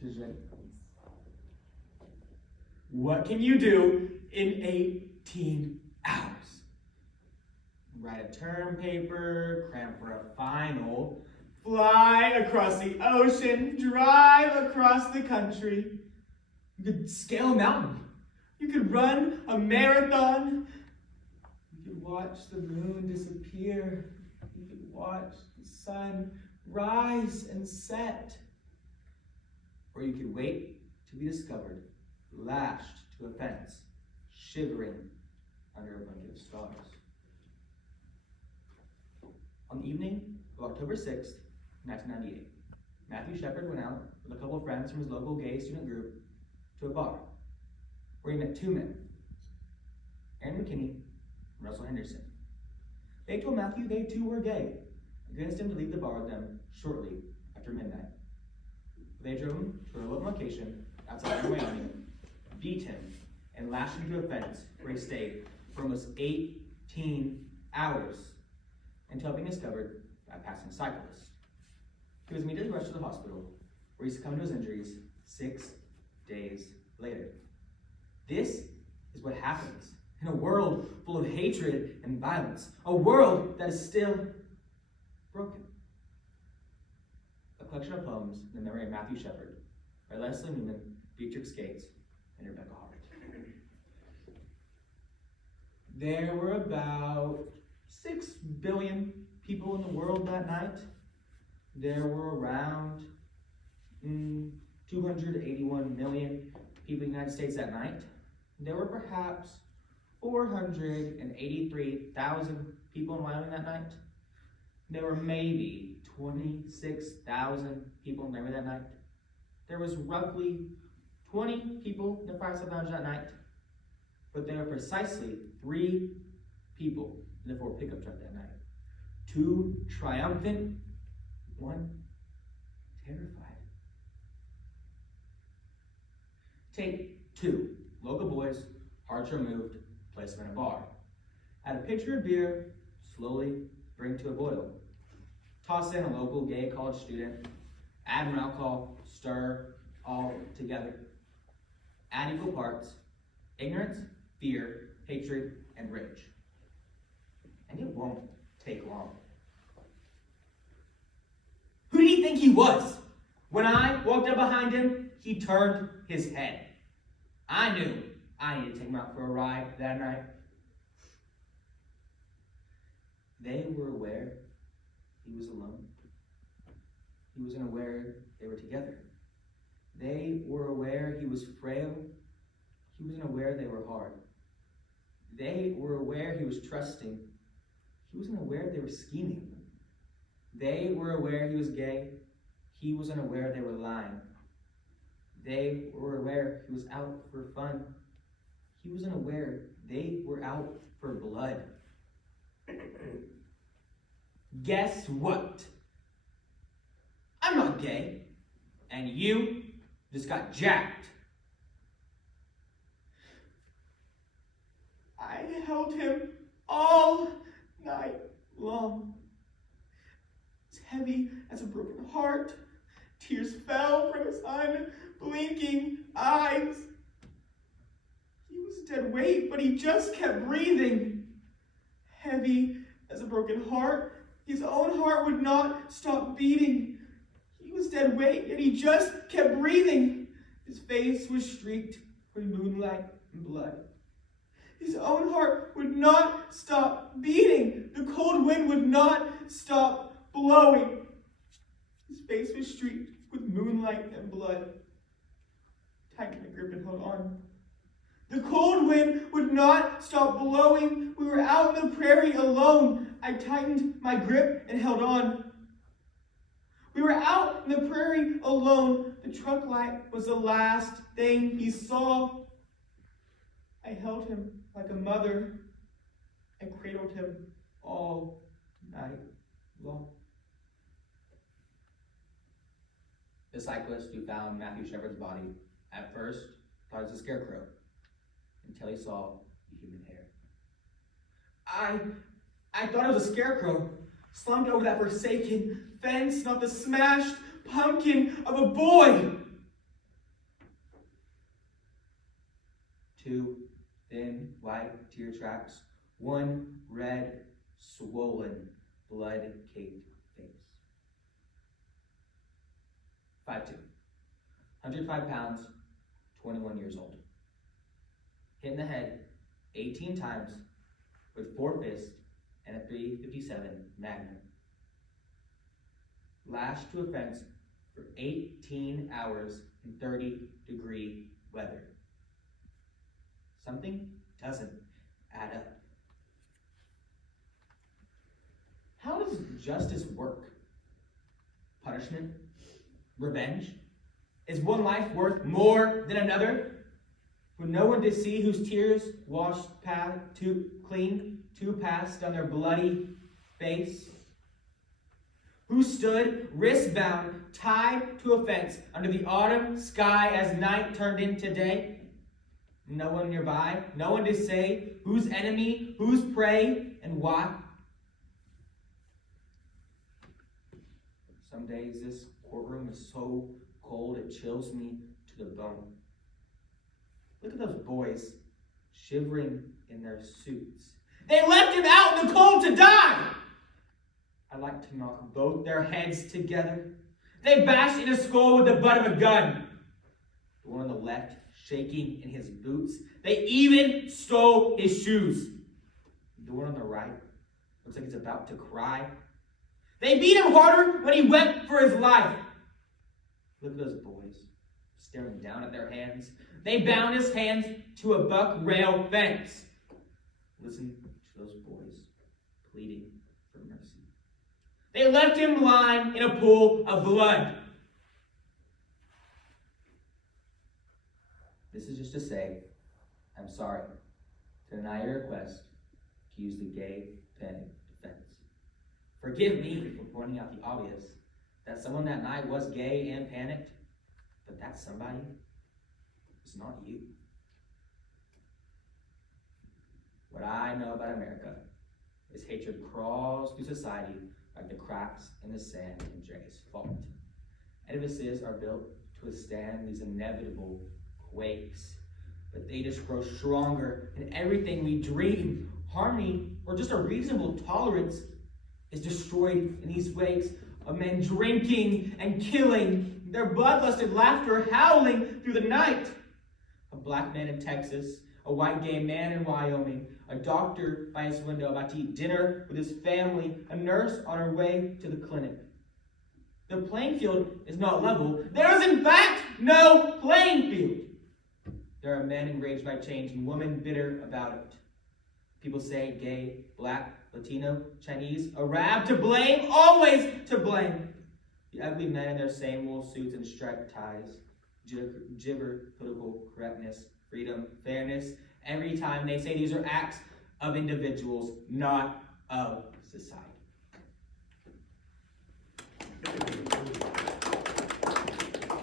decisions. What can you do in 18 hours? Write a term paper, cram for a final, fly across the ocean, drive across the country. You could scale a mountain. You could run a marathon. You could watch the moon disappear. You could watch the sun rise and set. Or you could wait to be discovered, lashed to a fence, shivering under a blanket of stars. On the evening of October 6th, 1998, Matthew Shepard went out with a couple of friends from his local gay student group to a bar, where he met two men, Aaron McKinney and Russell Henderson. They told Matthew they too were gay and convinced him to leave the bar with them shortly after midnight. They drove him to a remote location outside of Wyoming, beat him, and lashed him to a fence where he stayed for almost 18 hours until being discovered by a passing cyclist. He was immediately rushed to the hospital, where he succumbed to his injuries 6 days later. This is what happens in a world full of hatred and violence, a world that is still broken. A collection of poems in the memory of Matthew Shepard by Leslie Newman, Beatrix Gates, and Rebecca Hart. There were about 6 billion people in the world that night. There were around 281 million people in the United States that night. There were perhaps 483,000 people in Wyoming that night. There were maybe 26,000 people in Laramie that night. There was roughly 20 people in the Fireside Lounge that night. But there were precisely 3 people in the Ford pickup truck that night. 2 triumphant, 1 terrified. Take 2 local boys, hearts removed, place them in a bar. Add a pitcher of beer, slowly bring to a boil. Toss in a local gay college student, add more alcohol, stir all together. Add equal parts ignorance, fear, hatred, and rage. And it won't take long. Who did he think he was? When I walked up behind him, he turned his head. I knew I needed to take him out for a ride that night. They were aware he was alone. He wasn't aware they were together. They were aware he was frail. He wasn't aware they were hard. They were aware he was trusting. He wasn't aware they were scheming. They were aware he was gay. He wasn't aware they were lying. They were aware he was out for fun. He wasn't aware they were out for blood. Guess what? I'm not gay. And you just got jacked. I held him all night long. As heavy as a broken heart, tears fell from his unblinking eyes. He was dead weight, but he just kept breathing. Heavy as a broken heart, his own heart would not stop beating. He was dead weight, yet he just kept breathing. His face was streaked with moonlight and blood. His own heart would not stop beating. The cold wind would not stop blowing. His face was streaked with moonlight and blood. Tightened the grip and held on. The cold wind would not stop blowing. We were out in the prairie alone. I tightened my grip and held on. We were out in the prairie alone. The truck light was the last thing he saw. I held him like a mother. I cradled him all night long. The cyclist who found Matthew Shepard's body at first thought it was a scarecrow until he saw the human hair. I thought it was a scarecrow slumped over that forsaken fence, not the smashed pumpkin of a boy. 2 thin, white tear tracks, 1 red, swollen, blood-caked face. 5'2", 105 pounds, 21 years old. Hit in the head 18 times with 4 fists and a .357 Magnum. Lashed to a fence for 18 hours in 30-degree weather. Something doesn't add up. How does justice work? Punishment? Revenge? Is one life worth more than another? With no one to see whose tears washed clean too past on their bloody face? Who stood wrist-bound, tied to a fence under the autumn sky as night turned into day? No one nearby, no one to say whose enemy, whose prey, and why? Some days this courtroom is so cold it chills me to the bone. Look at those boys shivering in their suits. They left him out in the cold to die! I'd like to knock both their heads together. They bashed in his skull with the butt of a gun. The one on the left shaking in his boots. They even stole his shoes. The one on the right looks like he's about to cry. They beat him harder when he wept for his life. Look at those boys staring down at their hands. They bound his hands to a buck rail fence. Listen to those boys pleading for mercy. They left him lying in a pool of blood. This is just to say, I'm sorry to deny your request to use the gay panic defense. Forgive me for pointing out the obvious, that someone that night was gay and panicked, but that somebody is not you. What I know about America is hatred crawls through society like the cracks in the sand in Dre's fault. Edifices are built to withstand these inevitable quakes, but they just grow stronger, and everything we dream, harmony, or just a reasonable tolerance is destroyed in these wakes of men drinking and killing, their bloodlusted laughter howling through the night. A black man in Texas, a white gay man in Wyoming, a doctor by his window about to eat dinner with his family, a nurse on her way to the clinic. The playing field is not level. There is, in fact, no playing field. There are men enraged by change and women bitter about it. People say gay, black, Latino, Chinese, Arab, to blame, always to blame. The ugly men in their same wool suits and striped ties gibber political correctness, freedom, fairness, every time they say these are acts of individuals, not of society.